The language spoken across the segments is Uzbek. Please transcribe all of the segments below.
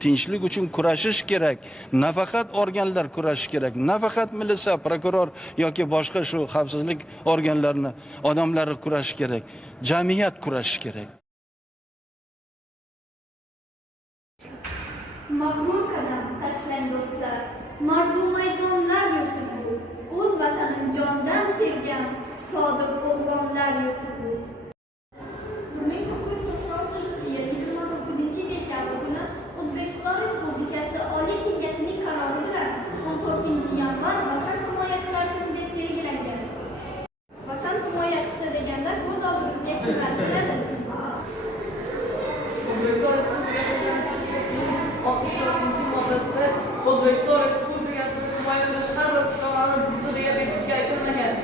Tinchlik uchun kurashish kerak. Nafaqat organlar kurashish kerak, nafaqat militsiya, prokuror yoki boshqa shu xavfsizlik organlarini odamlari kurashish kerak. Jamiyat kurashish kerak. Mag'rur qadam tashlang do'stlar, mardum maydonlar yurti bu. O'z vatanin jondan sevgan sodiq o'g'lonlar yurti bu. 1993 yil 29-dekabr kuni O'zbekiston Respublikasi Oliy Kengashining qarori bilan 14-yanvar Vatan himoyachilari kuni deb belgilangan. Vatan himoyachisi deganda ko'z oldimizga kimlar keladi? O'zbekiston Respublikasi Konstitutsiyasining 64-moddasida O'zbekiston Respublikasini himoya qilish har bir fuqaroning burchiga bejiz aytilmagan.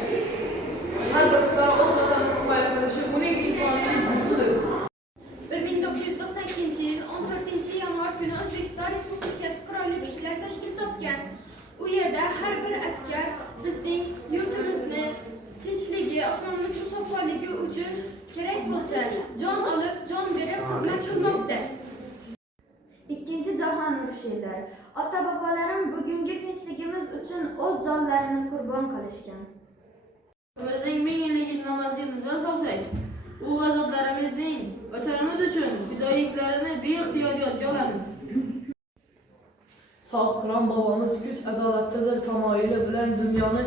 Har bir fuqaro o'z vatanini himoya qilishi uning insoniy burchidir. 1992 yil 14-yanvar kuni O'zbekiston Respublikasi Qurolli Kuchlar tashkil topgan. U yerda har bir askar bizning yurtimizni tinchligi, osmonimiz sog'ligi uchun kerak bo'lsa, jon olib, jon berib xizmat qilmoqda. Ikkinchi jahon urushi yillari. Ota-bobolarim bugungi tinchligimiz uchun o'z jonlarini qurbon qilishgan. Bizning 1000 yillik namozni nazar solsak, u g'azotlarimizning vatanimiz uchun fidoyiliklarini beixtiyor yodga olamiz. Sog'qiron bobomiz kuch adolatdadir tamoyili bilan dunyoni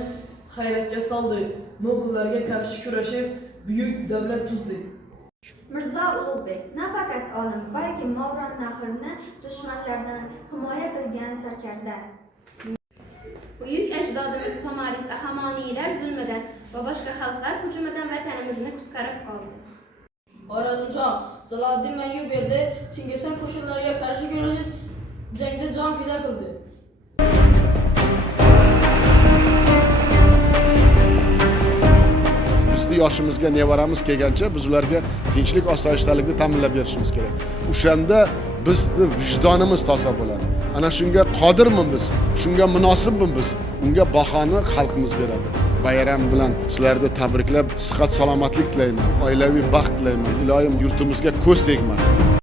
hayratga soldi. Mo'g'ullarga qarshi kurashib, buyuk davlat tuzdi. Mirzo Ulug'bek nafaqat olim, balki Mavron nahrini dushmanlardan himoya qilgan sarkarda. Buyuk ajdodimiz Tomaris Ahamoniylar zulmidan va boshqa xalqlar hujumidan vatanimizni qutqarib qoldi. Xorazmshoh Jaloliddin Mayyuberdi Chingizxon qo'shinlariga qarshi kurashib, jangda jon fido qildi. Bizni yoshimizga nevaramiz kelgancha biz ularga tinchlik, osoyishtalikni ta'minlab berishimiz kerak. O'shanda bizni vijdonimiz toza bo'ladi. Ana shunga qodirmi biz? Shunga munosibmi biz? Unga bahoni xalqimiz beradi. Bayram bilan sizlarni tabriklab, sihat salomatlik tilayman, oilaviy baxt tilayman. Iloyim yurtimizga ko'z tegmasin.